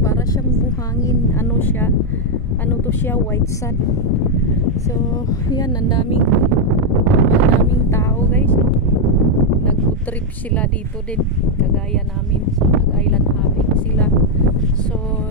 para siyang buhangin. Ano siya? Ano to siya? White sand. So, yan, ang daming tao guys, no? Nag-trip sila dito din, kagaya namin. So, nag-island hopping sila. So,